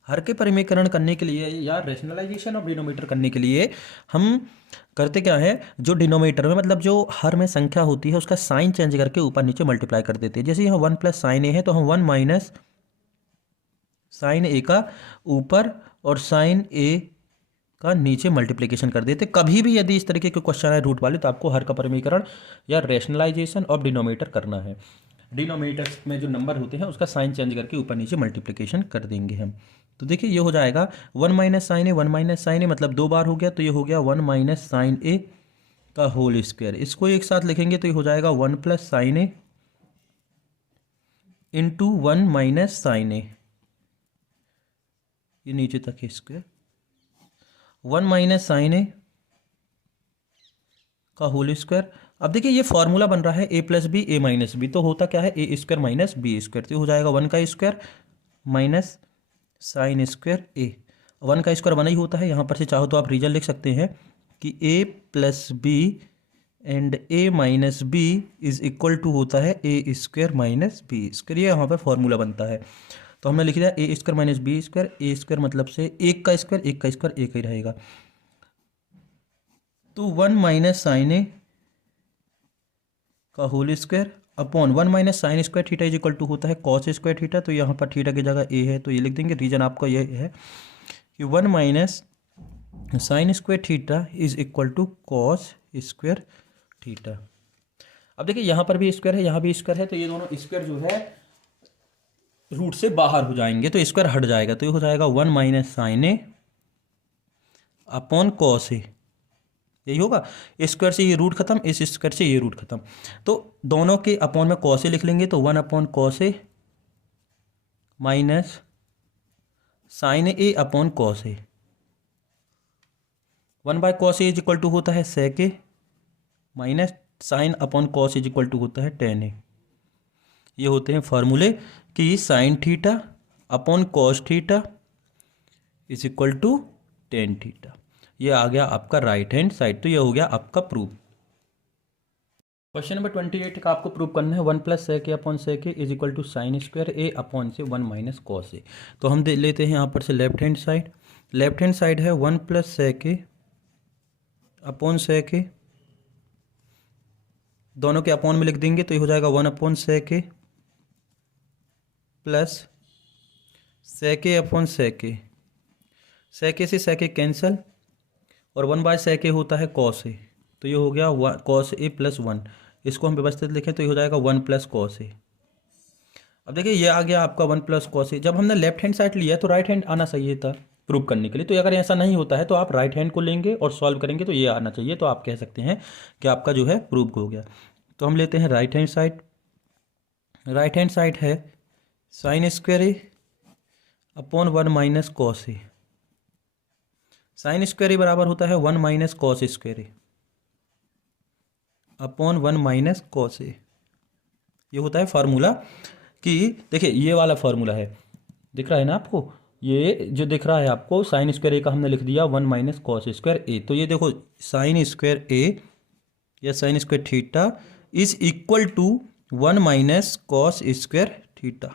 हर के परिमीकरण करने के लिए या रैशनलाइजेशन ऑफ डिनोमीटर करने के लिए हम करते क्या है, जो डिनोमीटर में मतलब जो हर में संख्या होती है उसका साइन चेंज करके ऊपर नीचे मल्टीप्लाई कर देते हैं। जैसे यहाँ 1 प्लस साइन ए है तो हम 1 माइनस साइन ए का ऊपर और साइन ए का नीचे मल्टीप्लिकेशन कर देते। कभी भी यदि इस तरीके के क्वेश्चन है रूट वाले, तो आपको हर का परिमीकरण या रैशनलाइजेशन ऑफ डिनोमीटर करना है। डिनोमीटर में जो नंबर होते हैं उसका साइन चेंज करके ऊपर नीचे मल्टीप्लिकेशन कर देंगे हम। तो देखिए ये हो जाएगा 1 माइनस साइन ए, 1 माइनस साइन ए मतलब 2 बार हो गया, तो ये हो गया 1 माइनस साइन ए का होल स्क्वायर। इसको एक साथ लिखेंगे तो ये हो जाएगा 1 प्लस साइन ए इंटू 1 माइनस साइन ए, ये नीचे तक है स्क्वायर, 1 माइनस साइन ए का होल स्क्वायर। अब देखिए ये फॉर्मूला बन रहा है ए प्लस बी ए माइनस बी, तो होता क्या है A square minus B square, तो हो जाएगा 1 का स्क्वायर माइनस साइन स्क्वायर ए। 1 का स्क्वायर 1 ही होता है, यहाँ पर से चाहो तो आप रीजन लिख सकते हैं कि A plus B and A minus B is equal to होता है A square minus B square. ये यहाँ पर फॉर्मूला बनता है। तो हमने लिख दिया ए स्क्वायर माइनस बी स्क्वायर, ए स्क्वायर मतलब से एक का स्क्वायर एक ही रहेगा। तो 1 माइनस साइन ए का whole square upon 1 minus sine square theta is equal to होता है कॉस स्क्वायर थीटा। तो यहाँ पर थीटा की जगह ए है तो ये लिख देंगे। रीजन आपका ये है कि 1 minus sine square theta is equal to cos square theta. अब देखिए यहाँ पर भी स्क्वायर है, यहाँ भी स्क्वायर है, तो ये दोनों स्क्वायर जो है रूट से बाहर हो जाएंगे, तो स्क्वायर हट जाएगा, तो ये हो जाएगा 1 minus sine A upon cos ए, यही होगा। स्क्वायर से ये रूट खत्म, इस स्क्वायर से ये रूट खत्म, तो दोनों के अपॉन में कॉस ए लिख लेंगे, तो 1 upon cos A minus sine A upon cos A. 1 by cos A is equal to होता है sec A minus sine upon cos is equal to होता है टेन ए। ये होते हैं फॉर्मूले कि sine theta upon cos theta is equal to tan theta. ये आ गया आपका राइट हैंड साइड, तो ये हो गया आपका प्रूफ। क्वेश्चन नंबर 28 का आपको प्रूव करना है 1 plus sec A upon sec A is equal to sine square A upon से 1 माइनस कॉस ए। तो हम दे लेते हैं यहाँ पर से left hand side. Left hand side है 1 plus sec A upon sec ए, दोनों के अपॉन में लिख देंगे तो ये हो जाएगा 1 upon sec A plus sec A upon sec ए। सेक ए से सेक ए कैंसल और 1 बाय सेक ए होता है कॉस ए, तो ये हो गया कॉस ए प्लस 1। इसको हम व्यवस्थित लिखें तो ये हो जाएगा 1 प्लस कॉस ए। अब देखिए ये आ गया आपका 1 प्लस कॉस ए। जब हमने लेफ्ट हैंड साइड लिया तो राइट हैंड आना चाहिए था प्रूव करने के लिए, तो अगर ऐसा नहीं होता है तो आप राइट हैंड को लेंगे और सॉल्व करेंगे तो ये आना चाहिए, तो आप कह सकते हैं कि आपका जो है प्रूव हो गया। तो हम लेते हैं right hand side. Right hand side है sign square A upon 1 minus cos A. Sign square ए बराबर होता है 1 minus cos square A upon 1 minus cos A. ये होता है फार्मूला कि देखिए ये वाला फार्मूला है, दिख रहा है ना आपको, ये जो दिख रहा है आपको साइन स्क्वायर ए का हमने लिख दिया 1 माइनस कॉस स्क्वायर ए। तो ये देखो साइन स्क्वायर ए या sine square theta is equal to 1 minus cos square theta.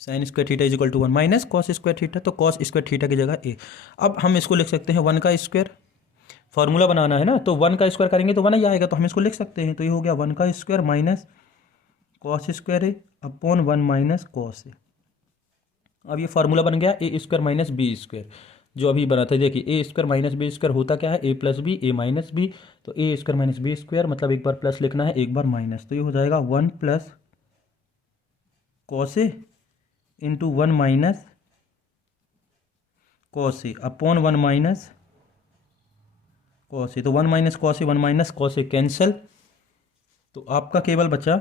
Sine square theta is equal to 1 minus cos square theta, तो कॉस स्क्वायर थीटा की जगह ए। अब हम इसको लिख सकते हैं 1 का स्क्वायर, फॉर्मूला बनाना है ना, तो 1 का स्क्वायर करेंगे तो 1 ही आएगा, तो हम इसको लिख सकते हैं। तो ये हो गया 1 का square minus cos square A upon 1 minus cos A. अब ये फार्मूला बन गया ए स्क्वायर माइनस बी स्क्वायर, जो अभी बना था। देखिए ए स्क्वायर माइनस बी स्क्वायर होता क्या है, ए प्लस बी ए माइनस बी, तो ए स्क्वायर माइनस बी स्क्वायर मतलब एक बार प्लस लिखना है एक बार माइनस, तो ये हो जाएगा 1 plus cos A into 1 minus cos A upon 1 minus cos A. तो 1 minus cos A 1 minus cos A cancel, तो आपका केवल बचा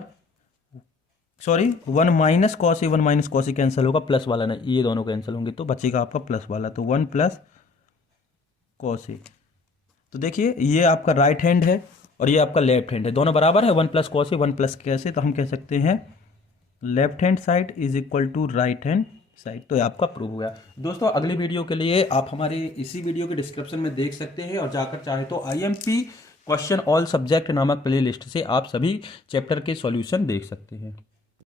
1 minus cos A 1 minus cos A cancel होगा, प्लस वाला ना, ये दोनों कैंसिल होंगे, तो बचेगा आपका प्लस वाला, तो 1 प्लस कॉस ए। तो देखिए ये आपका राइट हैंड है और ये आपका लेफ्ट हैंड है, दोनों बराबर है, 1 प्लस कॉस ए 1 प्लस कैसे, तो हम कह सकते हैं left hand side is equal to right hand side. तो ये आपका प्रूव हो गया। दोस्तों अगली वीडियो के लिए आप हमारे इसी वीडियो के डिस्क्रिप्शन में देख सकते हैं, और जाकर चाहे तो IMP क्वेश्चन ऑल सब्जेक्ट नामक प्लेलिस्ट से आप सभी चैप्टर के सॉल्यूशन देख सकते हैं।